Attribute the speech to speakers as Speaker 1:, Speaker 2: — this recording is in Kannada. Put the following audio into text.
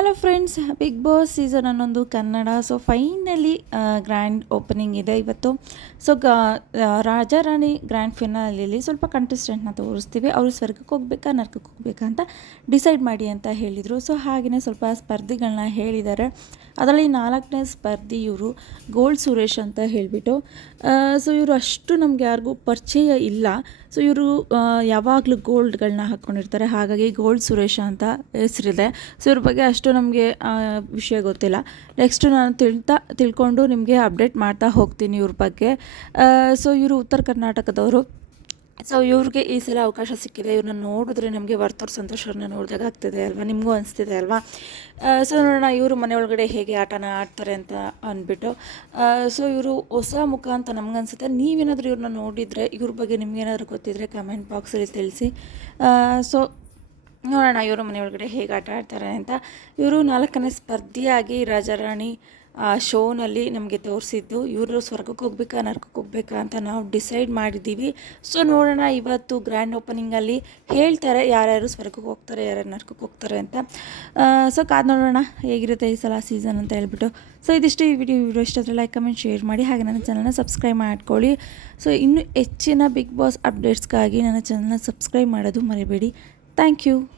Speaker 1: Hello friends big boss season ಹನ್ನೊಂದು Kannada. So finally grand opening ಇದೆ ಇವತ್ತು. ಸೊ ಗ ರಾಜಾರಾಣಿ ಗ್ರ್ಯಾಂಡ್ ಫಿನಾಲಿಯಲ್ಲಿ ಸ್ವಲ್ಪ ಕಂಟೆಸ್ಟೆಂಟ್ನ ತೋರಿಸ್ತೀವಿ. ಅವರು ಸ್ವರ್ಗಕ್ಕೆ ಹೋಗ್ಬೇಕಾ, ನರ್ಕಕ್ಕೆ ಹೋಗ್ಬೇಕಾ ಅಂತ ಡಿಸೈಡ್ ಮಾಡಿ ಅಂತ ಹೇಳಿದರು. ಸೊ ಹಾಗೆಯೇ ಸ್ವಲ್ಪ ಸ್ಪರ್ಧಿಗಳನ್ನ ಹೇಳಿದ್ದಾರೆ ಅದರಲ್ಲಿ ನಾಲ್ಕನೇ ಸ್ಪರ್ಧಿ ಇವರು ಗೋಲ್ಡ್ ಸುರೇಶ್ ಅಂತ ಹೇಳಿಬಿಟ್ಟು. ಸೊ ಇವರು ಅಷ್ಟು ನಮಗೆ ಯಾರಿಗೂ ಪರಿಚಯ ಇಲ್ಲ. ಸೊ ಇವರು ಯಾವಾಗಲೂ ಗೋಲ್ಡ್ಗಳನ್ನ ಹಾಕ್ಕೊಂಡಿರ್ತಾರೆ ಹಾಗಾಗಿ ಗೋಲ್ಡ್ ಸುರೇಶ ಅಂತ ಹೆಸರಿದೆ. ಸೊ ಇವ್ರ ಬಗ್ಗೆ ಅಷ್ಟು ನಮಗೆ ವಿಷಯ ಗೊತ್ತಿಲ್ಲ. ನೆಕ್ಸ್ಟು ನಾನು ತಿಳ್ತಾ, ತಿಳ್ಕೊಂಡು ನಿಮಗೆ ಅಪ್ಡೇಟ್ ಮಾಡ್ತಾ ಹೋಗ್ತೀನಿ ಇವ್ರ ಬಗ್ಗೆ. ಸೊ ಇವರು ಉತ್ತರ ಕರ್ನಾಟಕದವರು. ಸೊ ಇವ್ರಿಗೆ ಈ ಸಲ ಅವಕಾಶ ಸಿಕ್ಕಿದೆ. ಇವ್ರನ್ನ ನೋಡಿದ್ರೆ ನಮಗೆ ವರ್ತವ್ರ ಸಂತೋಷವನ್ನು ನೋಡಿದಾಗ ಆಗ್ತಿದೆ ಅಲ್ವಾ? ನಿಮಗೂ ಅನಿಸ್ತಿದೆ ಅಲ್ವಾ? ಸೊ ನೋಡೋಣ, ಇವರು ಮನೆ ಒಳಗಡೆ ಹೇಗೆ ಆಟನ ಆಡ್ತಾರೆ ಅಂತ ಅಂದ್ಬಿಟ್ಟು. ಸೊ ಇವರು ಹೊಸ ಮುಖ ಅಂತ ನಮಗನ್ಸುತ್ತೆ ನೀವೇನಾದರೂ ಇವ್ರನ್ನ ನೋಡಿದರೆ, ಇವ್ರ ಬಗ್ಗೆ ನಿಮಗೇನಾದರೂ ಗೊತ್ತಿದ್ರೆ ಕಮೆಂಟ್ ಬಾಕ್ಸಲ್ಲಿ ತಿಳಿಸಿ. ಸೊ ನೋಡೋಣ ಇವರು ಮನೆ ಒಳಗಡೆ ಹೇಗೆ ಆಟ ಆಡ್ತಾರೆ ಅಂತ. ಇವರು ನಾಲ್ಕನೇ ಸ್ಪರ್ಧಿಯಾಗಿ ರಾಜಾರಾಣಿ ಶೋನಲ್ಲಿ ನಮಗೆ ತೋರಿಸಿದ್ದು. ಇವರು ಸ್ವರ್ಗಕ್ಕೆ ಹೋಗ್ಬೇಕಾ, ನರ್ಕಕ್ಕೆ ಹೋಗ್ಬೇಕಾ ಅಂತ ನಾವು ಡಿಸೈಡ್ ಮಾಡಿದ್ದೀವಿ. ಸೊ, ನೋಡೋಣ ಇವತ್ತು ಗ್ರ್ಯಾಂಡ್ ಓಪನಿಂಗಲ್ಲಿ ಹೇಳ್ತಾರೆ ಯಾರ್ಯಾರು ಸ್ವರ್ಗಕ್ಕೆ ಹೋಗ್ತಾರೆ, ಯಾರ್ಯಾರು ನರ್ಕಕ್ಕೆ ಹೋಗ್ತಾರೆ ಅಂತ. ಸೊ, ಕಾದು ನೋಡೋಣ ಹೇಗಿರುತ್ತೆ ಈ ಸಲ ಸೀಸನ್ ಅಂತ ಹೇಳ್ಬಿಟ್ಟು. ಸೊ, ಇದಿಷ್ಟು ಈ ವಿಡಿಯೋ ವಿಡಿಯೋ ಇಷ್ಟಾದರೆ ಲೈಕ್ ಕಮೆಂಟ್ ಶೇರ್ ಮಾಡಿ. ಹಾಗೆ ನನ್ನ ಚಾನಲ್ನ ಸಬ್ಸ್ಕ್ರೈಬ್ ಮಾಡ್ಕೊಳ್ಳಿ. ಸೊ, ಇನ್ನೂ ಹೆಚ್ಚಿನ ಬಿಗ್ ಬಾಸ್ ಅಪ್ಡೇಟ್ಸ್ಗಾಗಿ ನನ್ನ ಚಾನಲ್ನ ಸಬ್ಸ್ಕ್ರೈಬ್ ಮಾಡೋದು ಮರಿಬೇಡಿ. Thank you.